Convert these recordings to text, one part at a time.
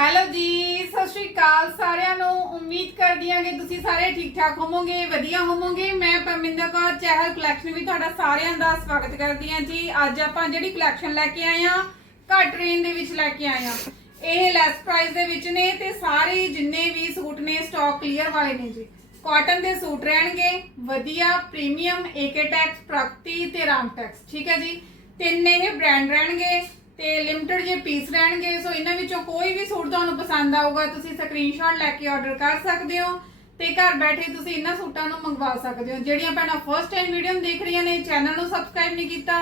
Hello ਜੀ, ਸਤਿ ਸ਼੍ਰੀ ਅਕਾਲ ਸਾਰਿਆਂ ਨੂੰ। ਉਮੀਦ ਕਰਦੀ ਹਾਂ ਕਿ ਤੁਸੀਂ ਸਾਰੇ ਠੀਕ ਠਾਕ ਹੋਵੋਗੇ, ਵਧੀਆ ਹੋਵੋਗੇ। ਮੈਂ ਪਰਮਿੰਦਰ ਕੌਰ, ਚਹਿਲ ਕਲੈਕਸ਼ਨ ਵੀ ਤੁਹਾਡਾ ਸਾਰਿਆਂ ਦਾ ਸਵਾਗਤ ਕਰਦੀ ਹਾਂ ਜੀ। ਅੱਜ ਆਪਾਂ ਜਿਹੜੀ ਕਲੈਕਸ਼ਨ ਲੈ ਕੇ ਆਏ ਹਾਂ, ਘੱਟ ਰੇਂਜ ਦੇ ਵਿੱਚ ਲੈ ਕੇ ਆਏ ਹਾਂ। ਇਹ ਲੈਸ ਪ੍ਰਾਈਸ ਦੇ ਵਿੱਚ ਨੇ ਤੇ ਸਾਰੇ ਜਿੰਨੇ ਵੀ ਸੂਟ ਨੇ ਸਟਾਕ ਕਲੀਅਰ ਵਾਲੇ ਨੇ ਜੀ। ਕਾਟਨ ਦੇ ਸੂਟ ਰਹਿਣਗੇ, ਵਧੀਆ ਪ੍ਰੀਮੀਅਮ ਏਕੇ ਟੈਕਸ ਪ੍ਰਗਤੀ ਤੇ ਰਾਮ ਟੈਕਸ ਠੀਕ ਹੈ ਜੀ। ਤਿੰਨ ਇਹ ਬ੍ਰਾਂਡ ਰਹਿਣਗੇ। ਤੇ ਲਿਮਟਿਡ ਜੇ ਪੀਸ ਰਹਿਣਗੇ ਸੋ ਇਹਨਾਂ ਵਿੱਚੋਂ ਕੋਈ ਵੀ ਸੂਟ ਤੁਹਾਨੂੰ ਪਸੰਦ ਆਊਗਾ, ਤੁਸੀਂ ਸਕਰੀਨਸ਼ਾਟ ਲੈ ਕੇ ਆਰਡਰ ਕਰ ਸਕਦੇ ਹੋ ਤੇ ਘਰ ਬੈਠੇ ਤੁਸੀਂ ਇਹਨਾਂ ਸੂਟਾਂ ਨੂੰ ਮੰਗਵਾ ਸਕਦੇ ਹੋ। ਜਿਹੜੀਆਂ ਭੈਣਾਂ ਫਰਸਟ ਟਾਈਮ ਵੀਡੀਓ ਨੂੰ ਦੇਖ ਰਹੀਆਂ ਨੇ ਚੈਨਲ ਨੂੰ ਸਬਸਕ੍ਰਾਈਬ ਨਹੀਂ ਕੀਤਾ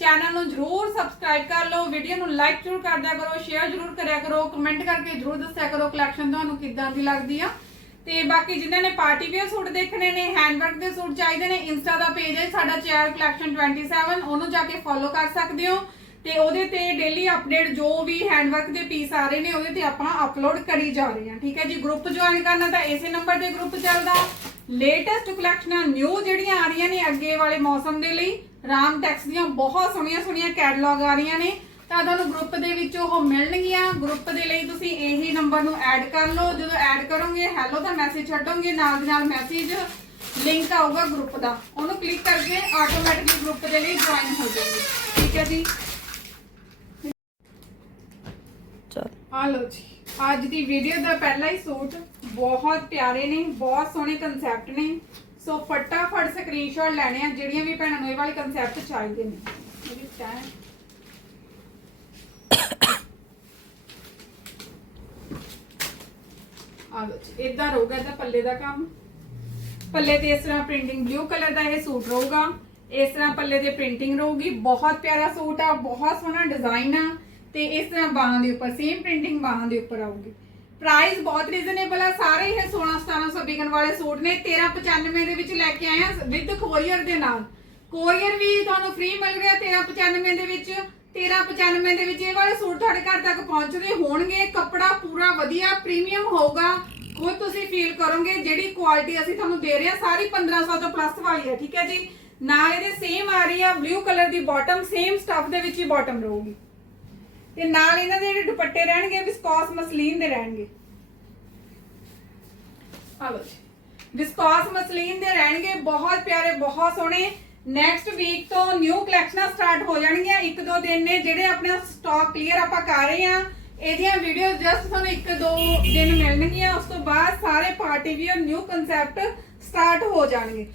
ਚੈਨਲ ਨੂੰ ਜਰੂਰ ਸਬਸਕ੍ਰਾਈਬ ਕਰ ਲਓ ਵੀਡੀਓ ਨੂੰ ਲਾਈਕ ਜਰੂਰ ਕਰਦਿਆ ਕਰੋ ਸ਼ੇਅਰ ਜਰੂਰ ਕਰਿਆ ਕਰੋ ਕਮੈਂਟ ਕਰਕੇ ਜਰੂਰ ਦੱਸਿਆ ਕਰੋ ਕਲੈਕਸ਼ਨ ਤੁਹਾਨੂੰ ਕਿੱਦਾਂ ਦੀ ਲੱਗਦੀ ਆ। ਤੇ ਬਾਕੀ ਜਿਨ੍ਹਾਂ ਨੇ ਪਾਰਟੀ ਵੇਅਰ ਸੂਟ ਦੇਖਣੇ ਨੇ ਹੈਂਡਵਰਕ ਦੇ ਸੂਟ ਚਾਹੀਦੇ ਨੇ ਇੰਸਟਾ ਦਾ ਪੇਜ ਹੈ ਸਾਡਾ ਚੇਅਰ ਕਲੈਕਸ਼ਨ 27 ਉਹਨੂੰ ਜਾ ਕੇ ਫੋਲੋ ਕਰ ਸਕਦੇ ਹੋ। ਤੇ ਉਹਦੇ ਤੇ ਡੇਲੀ ਅਪਡੇਟ ਜੋ ਵੀ ਹੈਂਡਵਰਕ ਦੇ ਪੀਸ ਆ ਰਹੇ ਨੇ, ਉਹਦੇ ਤੇ ਆਪਾਂ ਅਪਲੋਡ ਕਰੀ ਜਾ ਰਹੇ ਹਾਂ, ਠੀਕ ਹੈ ਜੀ? ਗਰੁੱਪ ਜੁਆਇਨ ਕਰਨਾ ਤਾਂ ਇਸੇ ਨੰਬਰ ਤੇ ਗਰੁੱਪ ਚੱਲਦਾ। ਲੇਟੈਸਟ ਕਲੈਕਸ਼ਨਾਂ ਨਿਊ ਜਿਹੜੀਆਂ ਆ ਰਹੀਆਂ ਨੇ ਅੱਗੇ ਵਾਲੇ ਮੌਸਮ ਦੇ ਲਈ ਰਾਮ ਟੈਕਸ ਦੀਆਂ ਬਹੁਤ ਸੋਹਣੀਆਂ ਸੋਹਣੀਆਂ ਕੈਟਲੌਗ ਆ ਰਹੀਆਂ ਨੇ, ਤਾਂ ਤੁਹਾਨੂੰ ਗਰੁੱਪ ਦੇ ਵਿੱਚ ਉਹ ਮਿਲਣਗੀਆਂ। ਗਰੁੱਪ ਦੇ ਲਈ ਤੁਸੀਂ ਇਹੀ ਨੰਬਰ ਨੂੰ ਐਡ ਕਰ ਲਓ। ਜਦੋਂ ਐਡ ਕਰੋਗੇ ਹੈਲੋ ਦਾ ਮੈਸੇਜ ਛੱਡੋਗੇ, ਨਾਲ ਦੀ ਨਾਲ ਮੈਸੇਜ ਲਿੰਕ ਆਊਗਾ ਗਰੁੱਪ ਦਾ। ਉਹਨੂੰ ਕਲਿੱਕ ਕਰਕੇ ਆਟੋਮੈਟਿਕਲੀ ਗਰੁੱਪ ਦੇ ਲਈ ਜੁਆਇਨ ਹੋ ਜਾਓਗੇ ਠੀਕ ਹੈ ਜੀ? ਆ ਲਓ ਜੀ, ਅੱਜ ਦੀ ਵੀਡੀਓ ਦਾ ਪਹਿਲਾ ਹੀ ਸੂਟ ਬਹੁਤ ਪਿਆਰੇ ਨੇ, ਬਹੁਤ ਸੋਹਣੇ ਕਨਸੈਪਟ ਨੇ। ਸੋ ਫਟਾਫਟ ਸਕਰੀਨਸ਼ਾਟ ਲੈਣੇ ਆ, ਜਿਹੜੀਆਂ ਵੀ ਭੈਣਾਂ ਨੂੰ ਇਹ ਵਾਲੇ ਕਨਸੈਪਟ ਚਾਹੀਦੇ ਨੇ। ਇਹਦੀ ਸਟੈਂਡ ਆ ਲਓ ਜੀ ਇਦਾਂ ਰਹੂਗਾ ਇਹਦਾ ਪੱਲੇ ਦਾ ਕੰਮ। ਪੱਲੇ ਤੇ ਇਸ ਤਰ੍ਹਾਂ ਪ੍ਰਿੰਟਿੰਗ ਬਲੂ ਕਲਰ ਦਾ ਇਹ ਸੂਟ ਰਹੂਗਾ। ਇਸ ਤਰ੍ਹਾਂ ਪੱਲੇ ਤੇ ਪ੍ਰਿੰਟਿੰਗ ਰਹੂਗੀ। ਬਹੁਤ ਪਿਆਰਾ ਸੂਟ ਆ, ਬਹੁਤ ਸੋਹਣਾ ਡਿਜ਼ਾਈਨ ਆ। ਤੇ ਇਸ ਤਰ੍ਹਾਂ ਬਾਹਾਂ ਦੇ ਉੱਪਰ ਸੇਮ ਪ੍ਰਿੰਟਿੰਗ ਬਾਹਾਂ ਦੇ ਉੱਪਰ ਆਊਗੀ। ਪ੍ਰਾਈਸ ਬਹੁਤ ਰੀਜ਼ਨੇਬਲ ਆ, ਸਾਰੇ ਇਹ 16 1700 ਵਿਕਣ ਵਾਲੇ ਸੂਟ ਨੇ 1395 ਦੇ ਵਿੱਚ ਲੈ ਕੇ ਆਏ ਆ ਵਿਦ ਕੋਰੀਅਰ ਦੇ ਨਾਲ। ਕੋਰੀਅਰ ਵੀ ਤੁਹਾਨੂੰ ਫ੍ਰੀ ਮਿਲ ਰਿਹਾ 1395 ਦੇ ਵਿੱਚ। 1395 ਦੇ ਵਿੱਚ ਇਹ ਵਾਲੇ ਸੂਟ ਤੁਹਾਡੇ ਘਰ ਤੱਕ ਪਹੁੰਚਦੇ ਹੋਣਗੇ, ਕੱਪੜਾ ਪੂਰਾ ਵਧੀਆ ਪ੍ਰੀਮੀਅਮ ਹੋਊਗਾ। ਖੁਦ ਤੁਸੀਂ ਫੀਲ ਕਰੋਗੇ ਜਿਹੜੀ ਕੁਆਲਿਟੀ ਅਸੀਂ ਤੁਹਾਨੂੰ ਦੇ ਰਹੇ ਹਾਂ ਸਾਰੀ 1500 ਤੋਂ ਪਲੱਸ ਵਾਲੀ ਹੈ ਠੀਕ ਹੈ ਜੀ? ਨਾ ਇਹਦੇ ਸੇਮ ਆ ਰਹੀ ਆ ਬਲੂ ਕਲਰ ਦੀ ਬਾਟਮ ਸੇਮ ਸਟਫ ਦੇ ਵਿੱਚ ਹੀ ਬਾਟਮ ਰਹੂਗੀ। ਤੇ ਨਾਲ ਇਹਨਾਂ ਦੇ ਜਿਹੜੇ ਦੁਪੱਟੇ ਰਹਿਣਗੇ ਵਿਸਕੋਸ ਮਸਲੀਨ ਦੇ ਰਹਿਣਗੇ। ਆ ਲਓ ਜੀ। ਵਿਸਕੋਸ ਮਸਲੀਨ ਦੇ ਰਹਿਣਗੇ, ਬਹੁਤ ਪਿਆਰੇ, ਬਹੁਤ ਸੋਹਣੇ। ਨੈਕਸਟ ਵੀਕ ਤੋਂ ਨਿਊ ਕਲੈਕਸ਼ਨਾਂ ਸਟਾਰਟ ਹੋ ਜਾਣਗੀਆਂ। ਇੱਕ ਦੋ ਦਿਨ ਨੇ ਜਿਹੜੇ ਆਪਣਾ ਸਟਾਕ ਕਲੀਅਰ ਆਪਾਂ ਕਰ ਰਹੇ ਆ ਇਹਦੀਆਂ ਵੀਡੀਓਜ਼ ਜਸਟ ਤੁਹਾਨੂੰ ਇੱਕ ਦੋ ਦਿਨ ਮਿਲਣਗੀਆਂ। ਉਸ ਤੋਂ ਬਾਅਦ ਸਾਰੇ party wear new concept start ਹੋ ਜਾਣਗੇ।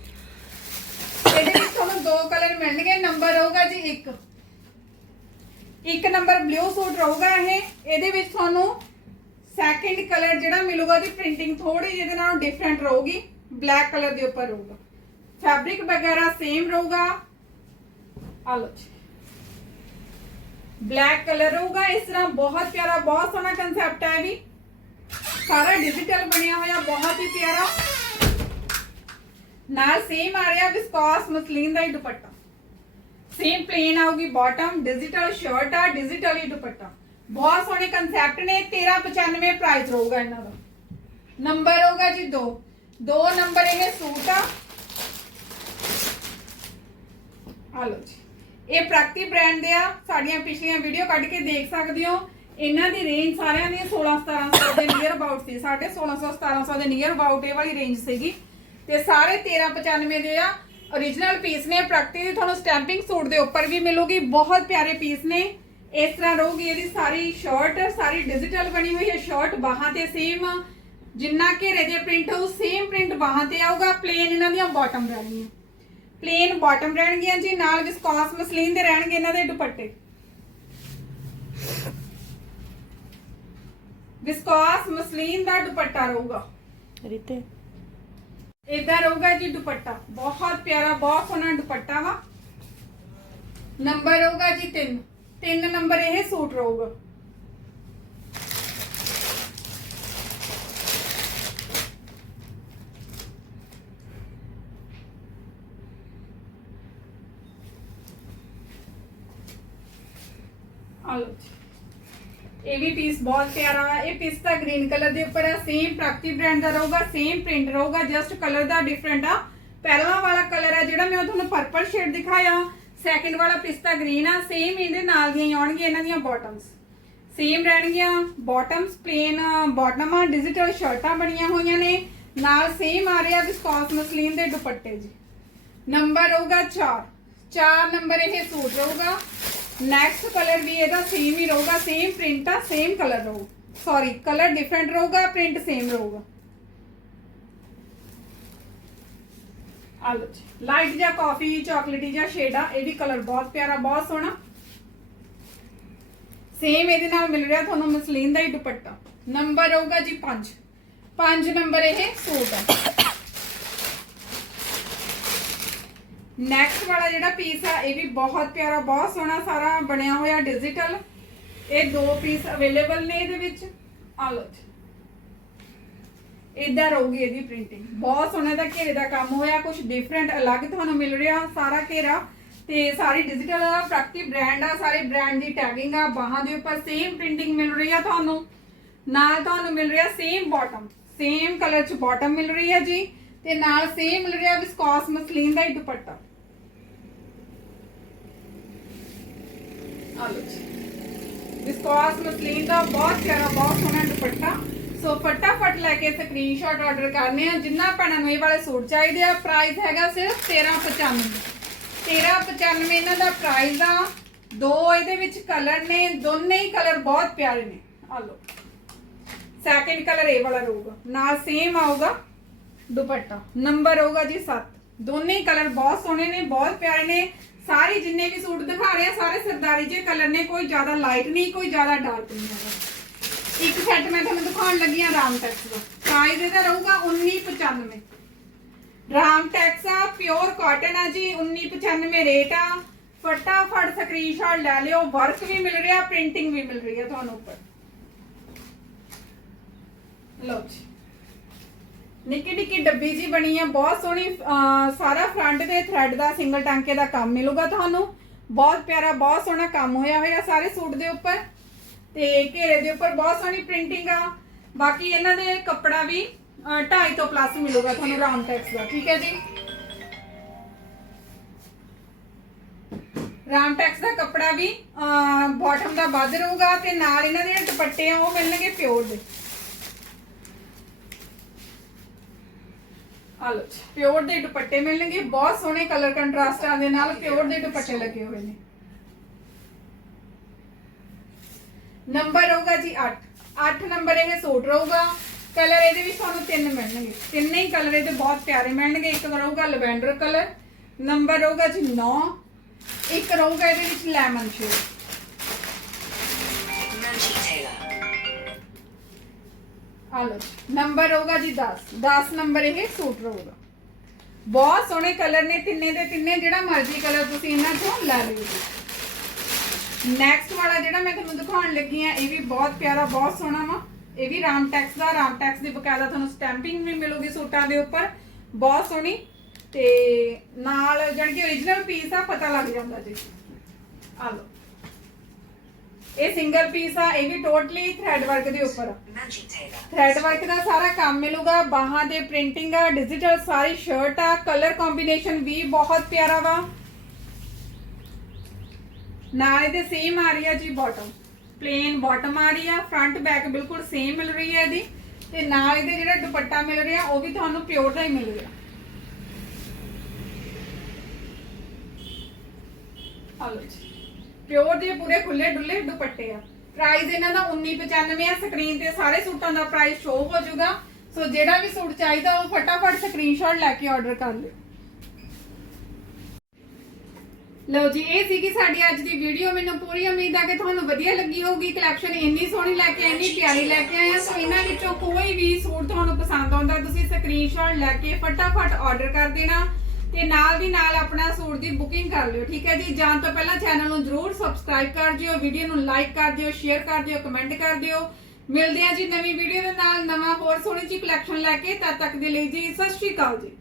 ਇਹਦੇ ਵਿੱਚ ਤੁਹਾਨੂੰ ਦੋ ਕਲਰ ਮਿਲਣਗੇ। ਨੰਬਰ ਰਹੂਗਾ ਜੀ ਇੱਕ। ਇੱਕ ਨੰਬਰ ਬਲੂ ਸੂਟ ਰਹੂਗਾ ਇਹ। ਇਹਦੇ ਵਿੱਚ ਤੁਹਾਨੂੰ ਸੈਕਿੰਡ ਕਲਰ ਜਿਹੜਾ ਮਿਲੂਗਾ ਦੀ ਪ੍ਰਿੰਟਿੰਗ ਥੋੜੀ ਜਿਹੀ ਇਹਦੇ ਨਾਲੋਂ ਡਿਫਰੈਂਟ ਰਹੂਗੀ। ਬਲੈਕ ਕਲਰ ਦੇ ਉੱਪਰ ਰਹੂਗਾ। ਫੈਬਰਿਕ ਵਗੈਰਾ ਸੇਮ ਰਹੂਗਾ। ਆ ਲਓ ਜੀ। ਬਲੈਕ ਕਲਰ ਰਹੂਗਾ। ਇਸ ਤਰ੍ਹਾਂ ਬਹੁਤ ਪਿਆਰਾ, ਬਹੁਤ ਸੋਹਣਾ ਕਨਸੈਪਟ ਹੈ ਇਹ ਵੀ। ਸਾਰਾ ਡਿਜੀਟਲ ਬਣਿਆ ਹੋਇਆ, ਬਹੁਤ ਹੀ ਪਿਆਰਾ। ਨਾਲ ਸੇਮ ਆ ਰਿਹਾ ਵਿਸਕੋਸ ਮਸਲੀਨ ਦਾ ਹੀ ਦੁਪੱਟਾ। ਸੇਮ ਪਲੇਨ ਆਊਗੀ ਬਾਟਮ ਡਿਜੀਟਲ ਸ਼ਰਟ ਆ ਡਿਜੀਟਲ ਹੀ ਦੁਪੱਟਾ। ਬਹੁਤ ਸੋਹਣੇ ਕਨਸੈਪਟ ਨੇ 1395 ਪ੍ਰਾਈਸ ਰਹੂਗਾ ਇਹਨਾਂ ਦਾ। ਨੰਬਰ ਹੋਗਾ ਜੀ 2 ਦੋ ਨੰਬਰ ਇਹ ਸੂਟ ਆ। ਆ ਲਓ ਜੀ। ਇਹ ਪ੍ਰਗਤੀ ਬ੍ਰਾਂਡ ਦੇ ਆ। ਸਾਡੀਆਂ ਪਿਛਲੀਆਂ ਵੀਡੀਓ ਕੱਢ ਕੇ ਦੇਖ ਸਕਦੇ ਹੋ। ਇਹਨਾਂ ਦੀ ਰੇਂਜ ਸਾਰਿਆਂ ਦੀ 16 1700 ਦੇ ਨੀਅਰ ਅਬਾਊਟ ਸੀ। ਸਾਡੇ 1600 1700 ਦੇ ਨੀਅਰ ਅਬਾਊਟ ਇਹ ਵਾਲੀ ਰੇਂਜ ਸੀਗੀ। ਤੇ ਸਾਰੇ 1395 ਦੇ ਆ। Origignal ਪੀਸ ਨੇ, ਪ੍ਰਗਤੀ ਦੀ ਤੁਹਾਨੂੰ ਸਟੈਂਪਿੰਗ ਸੂਟ ਦੇ ਉੱਪਰ ਵੀ ਮਿਲੂਗੀ। ਬਹੁਤ ਪਿਆਰੇ ਪੀਸ ਨੇ। ਇਸ ਤਰ੍ਹਾਂ ਰਹੂਗੀ ਇਹਦੀ ਸਾਰੀ ਸ਼ਰਟ ਸਾਰੀ ਡਿਜੀਟਲ ਬਣੀ ਹੋਈ ਹੈ ਸ਼ਰਟ ਬਾਹਾਂ ਤੇ ਸੇਮ ਜਿੰਨਾ ਘੇਰੇ ਦੇ ਪ੍ਰਿੰਟ ਹੋਊ ਸੇਮ ਪ੍ਰਿੰਟ ਬਾਹਾਂ ਤੇ ਆਊਗਾ। ਪਲੇਨ ਇਹਨਾਂ ਦੀਆਂ ਬਾਟਮ ਰਹਿਣਗੀਆਂ। ਪਲੇਨ ਬਾਟਮ ਰਹਿਣਗੀਆਂ ਜੀ, ਨਾਲ ਵਿਸਕੋਸ ਮਸਲੀਨ ਦੇ ਰਹਿਣਗੇ ਇਹਨਾਂ ਦੇ ਦੁਪੱਟੇ। ਵਿਸਕੋਸ ਮਸਲੀਨ ਦਾ ਦੁਪੱਟਾ ਰਹੂਗਾ। ਰਿਤੇ ਇਦਾਂ ਰਹੂਗਾ ਜੀ ਦੁਪੱਟਾ ਬਹੁਤ ਪਿਆਰਾ ਬਹੁਤ ਸੋਹਣਾ ਦੁਪੱਟਾ ਵਾ ਨੰਬਰ ਰਹੂਗਾ ਜੀ 3 ਤਿੰਨ ਨੰਬਰ ਇਹ ਸੂਟ ਰਹੂਗਾ ਆ ਲਓ ਜੀ ਇਹ ਵੀ ਪੀਸ ਬਹੁਤ ਪਿਆਰਾ ਹੈ ਇਹ ਪਿਸਤਾ ਗ੍ਰੀਨ ਕਲਰ ਦੇ ਉੱਪਰ ਆ ਸੇਮ ਪ੍ਰਗਤੀ ਬ੍ਰਾਂਡ ਦਾ ਰਹੂਗਾ ਸੇਮ ਪ੍ਰਿੰਟ ਰਹੂਗਾ ਜਸਟ ਕਲਰ ਦਾ ਡਿਫਰੈਂਟ ਆ। ਪਹਿਲਾ ਵਾਲਾ ਕਲਰ ਆ ਜਿਹੜਾ ਮੈਂ ਉਹ ਤੁਹਾਨੂੰ ਪਰਪਲ ਸ਼ੇਡ ਦਿਖਾਇਆ। ਸੈਕਿੰਡ ਵਾਲਾ ਪਿਸਤਾ ਗ੍ਰੀਨ ਆ ਸੇਮ ਇਹਦੇ ਨਾਲ ਦੀਆਂ ਹੀ ਆਉਣਗੀਆਂ ਇਹਨਾਂ ਦੀਆਂ ਬਾਟਮਸ ਸੇਮ ਰਹਿਣਗੀਆਂ ਬਾਟਮਸ ਪਲੇਨ ਬਾਟਮ ਆ ਡਿਜੀਟਲ ਸ਼ਰਟਾਂ ਬਣੀਆਂ ਹੋਈਆਂ ਨੇ। ਨਾਲ ਸੇਮ ਆ ਰਿਹਾ ਵਿਸਕੋਸ ਮਸਲੀਨ ਦੇ ਦੁਪੱਟੇ ਜੀ। ਨੰਬਰ ਹੋਊਗਾ 4 4 ਨੰਬਰ ਇਹ ਸੂਟ ਰਹੂਗਾ। ਨੈਕਸਟ ਕਲਰ ਵੀ ਇਹਦਾ ਸੇਮ ਹੀ ਰਹੂਗਾ ਸੇਮ ਪ੍ਰਿੰਟ ਆ ਸੇਮ ਕਲਰ ਰਹੂ। ਸੌਰੀ ਕਲਰ ਡਿਫਰੈਂਟ ਰਹੂਗਾ ਪ੍ਰਿੰਟ ਸੇਮ ਰਹੂਗਾ। ਆ ਜੀ ਲਾਈਟ ਜਾਂ ਕਾਫੀ ਚਾਕਲੇਟੀ ਜਾਂ ਸ਼ੇਡ ਆ, ਇਹ ਵੀ ਕਲਰ ਬਹੁਤ ਪਿਆਰਾ, ਬਹੁਤ ਸੋਹਣਾ। ਸੇਮ ਇਹਦੇ ਨਾਲ ਮਿਲ ਰਿਹਾ ਤੁਹਾਨੂੰ ਮਸਲੀਨ ਦਾ ਹੀ ਦੁਪੱਟਾ। ਨੰਬਰ ਹੋਊਗਾ ਜੀ 5 5 ਨੰਬਰ ਇਹ ਸੂਟ ਆ। ਨੈਕਸਟ ਵਾਲਾ ਜਿਹੜਾ ਪੀਸ ਆ, ਇਹ ਵੀ ਬਹੁਤ ਪਿਆਰਾ, ਬਹੁਤ ਸੋਹਣਾ ਸਾਰਾ ਬਣਿਆ ਹੋਇਆ ਡਿਜੀਟਲ ਇਹ ਦੋ ਪੀਸ ਅਵੇਲੇਬਲ ਨੇ ਇਹਦੇ ਵਿੱਚ। ਆ ਲਓ ਇਦਾਂ ਰਹੂਗੀ ਇਹਦੀ ਪ੍ਰਿੰਟਿੰਗ ਬਹੁਤ ਸੋਹਣਾ ਦਾ ਘੇਰੇ ਦਾ ਕੰਮ ਹੋਇਆ ਕੁਝ ਡਿਫਰੈਂਟ ਅਲੱਗ ਤੁਹਾਨੂੰ ਮਿਲ ਰਿਹਾ ਸਾਰਾ ਘੇਰਾ। ਤੇ ਸਾਰੀ ਡਿਜੀਟਲ ਪ੍ਰੈਕਟੀ ਬ੍ਰਾਂਡ ਆ, ਸਾਰੇ ਬ੍ਰਾਂਡ ਦੀ ਟੈਗਿੰਗ ਆ, ਬਾਹਾਂ ਦੇ ਉੱਪਰ ਸੇਮ ਪ੍ਰਿੰਟਿੰਗ ਮਿਲ ਰਹੀ ਆ ਤੁਹਾਨੂੰ। ਨਾਲ ਤੁਹਾਨੂੰ ਮਿਲ ਰਿਹਾ ਸੇਮ ਬਾਟਮ ਸੇਮ ਕਲਰ ਚ ਬਾਟਮ ਮਿਲ ਰਹੀ ਹੈ ਜੀ। ਤੇ ਨਾਲ ਸੇਮ ਮਿਲ ਰਿਹਾ ਵਿਸਕੋਸ ਮਸਲੀਨ ਦਾ ਹੀ ਦੁਪੱਟਾ। ਆ ਜੀ। ਵਿਸਕੋਸ ਮਸਲੀਨ ਦਾ ਬਹੁਤ ਪਿਆਰਾ, ਬਹੁਤ ਸੋਹਣਾ ਦੁਪੱਟਾ। ਸੋ ਫਟਾਫਟ ਲੈ ਕੇ ਸਕਰੀਨਸ਼ਾਟ ਆਰਡਰ ਕਰਨੇ ਆ। ਜਿੰਨਾ ਭੈਣਾਂ ਨੂੰ ਇਹ ਵਾਲੇ ਸੂਟ ਚਾਹੀਦੇ ਆ ਪ੍ਰਾਈਸ ਹੈਗਾ ਸਿਰਫ 1395 1395 ਇਹਨਾਂ ਦਾ ਪ੍ਰਾਈਸ ਆ। ਦੋ ਇਹਦੇ ਵਿੱਚ ਕਲਰ ਨੇ, ਦੋਨੇ ਹੀ ਕਲਰ ਬਹੁਤ ਪਿਆਰੇ ਨੇ। ਆ ਲਓ। ਸੈਕਿੰਡ ਕਲਰ ਇਹ ਵਾਲਾ ਰਹੂਗਾ। ਨਾਲ ਸੇਮ ਆਊਗਾ। ਦੁਪੱਟਾ। ਨੰਬਰ ਹੋਊਗਾ ਜੀ 7 ਦੋਨੇ ਕਲਰ ਬਹੁਤ ਸੋਹਣੇ ਨੇ, ਬਹੁਤ ਪਿਆਰੇ ਨੇ। ਸਾਰੇ ਜਿੰਨੇ ਵੀ ਸੂਟ ਦਿਖਾ ਰਹੇ ਆ, ਸਾਰੇ ਸਰਦਾਰੀ ਜੇ ਕਲਰ ਨੇ, ਕੋਈ ਜ਼ਿਆਦਾ ਲਾਈਟ ਨਹੀਂ, ਕੋਈ ਜ਼ਿਆਦਾ ਡਾਰਕ ਨਹੀਂ ਹੈਗਾ। ਇੱਕ ਸੈੱਟ ਮੈਂ ਤੁਹਾਨੂੰ ਦਿਖਾਉਣ ਲੱਗੀ ਆ ਰਾਮ ਟੈਕਸ ਦਾ। ਪ੍ਰਾਈਸ ਇਹਦਾ ਰਹੂਗਾ 1995 ਰਾਮ ਟੈਕਸ ਆ ਪਿਓਰ ਕਾਟਨ ਆ ਜੀ 1995 ਰੇਟ ਆ। ਫਟਾਫਟ ਸਕਰੀਨਸ਼ਾਟ ਲੈ ਲਿਓ ਵਰਕ ਵੀ ਮਿਲ ਰਿਹਾ ਪ੍ਰਿੰਟਿੰਗ ਵੀ ਮਿਲ ਰਹੀ ਹੈ ਤੁਹਾਨੂੰ ਉੱਪਰ। ਲਓ ਜੀ। ਨਿੱਕੀ ਨਿੱਕੀ ਡੱਬੀ ਜੀ ਬਣੀ ਆ, ਬਹੁਤ ਸੋਹਣੀ, ਅਹ, ਸਾਰਾ ਫਰੰਟ ਤੇ ਥ੍ਰੈਡ ਦਾ ਸਿੰਗਲ ਟਾਂਕੇ ਦਾ ਕੰਮ ਮਿਲੂਗਾ ਤੁਹਾਨੂੰ। ਬਹੁਤ ਪਿਆਰਾ, ਬਹੁਤ ਸੋਹਣਾ ਕੰਮ ਹੋਇਆ ਹੋਇਆ ਸਾਰੇ ਸੂਟ ਦੇ ਉੱਪਰ ਤੇ ਘੇਰੇ ਦੇ ਉੱਪਰ ਬਹੁਤ ਸੋਹਣੀ ਪ੍ਰਿੰਟਿੰਗ ਆ। ਬਾਕੀ ਇਹਨਾਂ ਦੇ ਕੱਪੜਾ ਵੀ 2.5 ਤੋਂ ਪਲੱਸ ਮਿਲੂਗਾ ਤੁਹਾਨੂੰ ਰਾਉਂਡ ਟੈਕਸ ਦਾ, ਠੀਕ ਹੈ ਜੀ? ਰਾਮ ਦਾ ਕੱਪੜਾ ਵੀ ਬਾਟਮ ਦਾ ਵੱਧ ਰਹੂਗਾ ਤੇ ਨਾਲ ਇਹਨਾਂ ਦੇ ਜਿਹੜੇ ਦੁਪੱਟੇ ਆ ਉਹ ਮਿਲਣਗੇ ਪਿਓਰ ਦੇ। ਆਲੋ ਪਿਓਰ ਦੇ ਦੁਪੱਟੇ ਮਿਲਣਗੇ, ਬਹੁਤ ਸੋਹਣੇ ਕਲਰ ਕੰਟਰਾਸਟਾਂ ਦੇ ਨਾਲ ਪਿਓਰ ਦੇ ਦੁਪੱਟੇ ਲੱਗੇ ਹੋਏ ਨੇ। ਨੰਬਰ ਹੋਊਗਾ ਜੀ 8 8 ਨੰਬਰ ਇਹ ਸੂਟ ਰਹੂਗਾ। ਕਲਰ ਇਹਦੇ ਵਿੱਚ ਤੁਹਾਨੂੰ ਤਿੰਨ ਮਿਲਣਗੇ। ਤਿੰਨੇ ਹੀ ਕਲਰ ਇਹਦੇ ਬਹੁਤ ਪਿਆਰੇ ਮਿਲਣਗੇ। ਇੱਕ ਰਹੂਗਾ ਲਵੈਂਡਰ ਕਲਰ ਨੰਬਰ ਹੋਊਗਾ ਜੀ 9 ਇੱਕ ਰਹੂਗਾ ਇਹਦੇ ਵਿੱਚ ਲੈਮਨ ਸ਼ੇਡ ਆਲੋ ਨੰਬਰ ਹੋਊਗਾ ਜੀ 10 10 ਨੰਬਰ ਇਹ ਸੂਟ ਰਹੂਗਾ। ਬਹੁਤ ਸੋਹਣੇ ਕਲਰ ਨੇ, ਤਿੰਨੇ ਦੇ ਤਿੰਨੇ, ਜਿਹੜਾ ਮਰਜ਼ੀ ਕਲਰ ਤੁਸੀਂ ਇਹਨਾਂ ਤੋਂ ਲੈ ਲਿਓ ਜੀ। ਨੈਕਸਟ ਵਾਲਾ ਜਿਹੜਾ ਮੈਂ ਤੁਹਾਨੂੰ ਦਿਖਾਉਣ ਲੱਗੀ ਆ ਇਹ ਵੀ ਬਹੁਤ ਪਿਆਰਾ, ਬਹੁਤ ਸੋਹਣਾ ਵਾ। ਇਹ ਵੀ ਰਾਮ ਟੈਕਸ ਦਾ, ਰਾਮ ਟੈਕਸ ਦੀ ਬਕਾਇਦਾ ਤੁਹਾਨੂੰ ਸਟੈਂਪਿੰਗ ਵੀ ਮਿਲੂਗੀ ਸੂਟਾਂ ਦੇ ਉੱਪਰ। ਬਹੁਤ ਸੋਹਣੀ। ਤੇ ਨਾਲ ਜਾਣੀ ਕਿ origignal ਪੀਸ ਆ, ਪਤਾ ਲੱਗ ਜਾਂਦਾ ਜੀ। ਆ ਲਓ। ਇਹ ਸਿੰਗਲ ਪੀਸ ਆ, ਇਹ ਵੀ ਟੋਟਲੀ ਥ੍ਰੈਡ ਵਰਕ ਦੇ ਉੱਪਰ। ਥ੍ਰੈਡ ਵਰਕ ਦਾ ਸਾਰਾ ਕੰਮ ਮਿਲੂਗਾ, ਬਾਹਾਂ ਦੇ ਪ੍ਰਿੰਟਿੰਗ ਆ ਡਿਜੀਟਲ ਸਾਰੀ ਸ਼ਰਟ ਆ ਕਲਰ ਕੰਬੀਨੇਸ਼ਨ ਵੀ ਬਹੁਤ ਪਿਆਰਾ ਵਾ। ਨਾਲ ਇਹਦੇ ਸੇਮ ਆ ਰਹੀ ਆ ਜੀ ਬਾਟਮ ਪਲੇਨ ਬਾਟਮ ਆ ਰਹੀ ਆ ਫਰੰਟ ਬੈਕ ਬਿਲਕੁਲ ਸੇਮ ਮਿਲ ਰਹੀ ਹੈ ਇਹਦੀ। ਤੇ ਨਾਲ ਇਹਦੇ ਜਿਹੜਾ ਦੁਪੱਟਾ ਮਿਲ ਰਿਹਾ, ਉਹ ਵੀ ਤੁਹਾਨੂੰ ਪਿਓਰ ਦਾ ਹੀ ਮਿਲ ਰਿਹਾ। ਹਲੋ ਜੀ। ਪਿਓਰ ਦੇ ਪੂਰੇ ਖੁੱਲੇ ਡੁੱਲੇ ਦੁਪੱਟੇ ਆ। ਪ੍ਰਾਈਸ ਇਹਨਾਂ ਦਾ 1995 ਆ ਸਕਰੀਨ ਤੇ ਸਾਰੇ ਸੂਟਾਂ ਦਾ ਪ੍ਰਾਈਸ ਸ਼ੋ ਹੋ ਜਾਊਗਾ। ਸੋ ਜਿਹੜਾ ਵੀ ਸੂਟ ਚਾਹੀਦਾ, ਉਹ ਫਟਾਫਟ ਸਕਰੀਨਸ਼ਾਟ ਲੈ ਕੇ ਆਰਡਰ ਕਰ ਲਿਓ। ਲਓ ਜੀ, ਇਹ ਸੀਗੀ ਸਾਡੀ ਅੱਜ ਦੀ ਵੀਡੀਓ ਮੈਨੂੰ ਪੂਰੀ ਉਮੀਦ ਆ ਕਿ ਤੁਹਾਨੂੰ ਵਧੀਆ ਲੱਗੀ ਹੋਊਗੀ। ਕਲੈਕਸ਼ਨ ਇੰਨੀ ਸੋਹਣੀ ਲੈ ਕੇ, ਇੰਨੀ ਪਿਆਰੀ ਲੈ ਕੇ ਆਏ ਸੋ ਇਹਨਾਂ ਵਿੱਚੋਂ ਕੋਈ ਵੀ ਸੂਟ ਤੁਹਾਨੂੰ ਪਸੰਦ ਆਉਂਦਾ, ਤੁਸੀਂ ਸਕਰੀਨਸ਼ਾਟ ਲੈ ਕੇ ਫਟਾਫਟ ਆਰਡਰ ਕਰ ਦੇਣਾ। ਤੇ ਨਾਲ ਦੀ ਨਾਲ ਆਪਣਾ ਸੂਟ ਦੀ ਬੁਕਿੰਗ ਕਰ ਲਿਓ, ਠੀਕ ਹੈ ਜੀ? ਜਾਣ ਤੋਂ ਪਹਿਲਾਂ ਚੈਨਲ ਨੂੰ ਜਰੂਰ ਸਬਸਕ੍ਰਾਈਬ ਕਰ ਦਿਓ ਵੀਡੀਓ ਨੂੰ ਲਾਈਕ ਕਰ ਦਿਓ ਸ਼ੇਅਰ ਕਰ ਦਿਓ ਕਮੈਂਟ ਕਰ ਦਿਓ। ਮਿਲਦੇ ਆ ਜੀ ਨਵੀਂ ਵੀਡੀਓ ਦੇ ਨਾਲ, ਨਵਾਂ ਹੋਰ ਸੋਹਣੀ ਜੀ ਕਲੈਕਸ਼ਨ ਲੈ ਕੇ, ਤਦ ਤੱਕ ਦੇ ਲਈ ਜੀ, ਸਤਿ ਸ਼੍ਰੀ ਅਕਾਲ ਜੀ।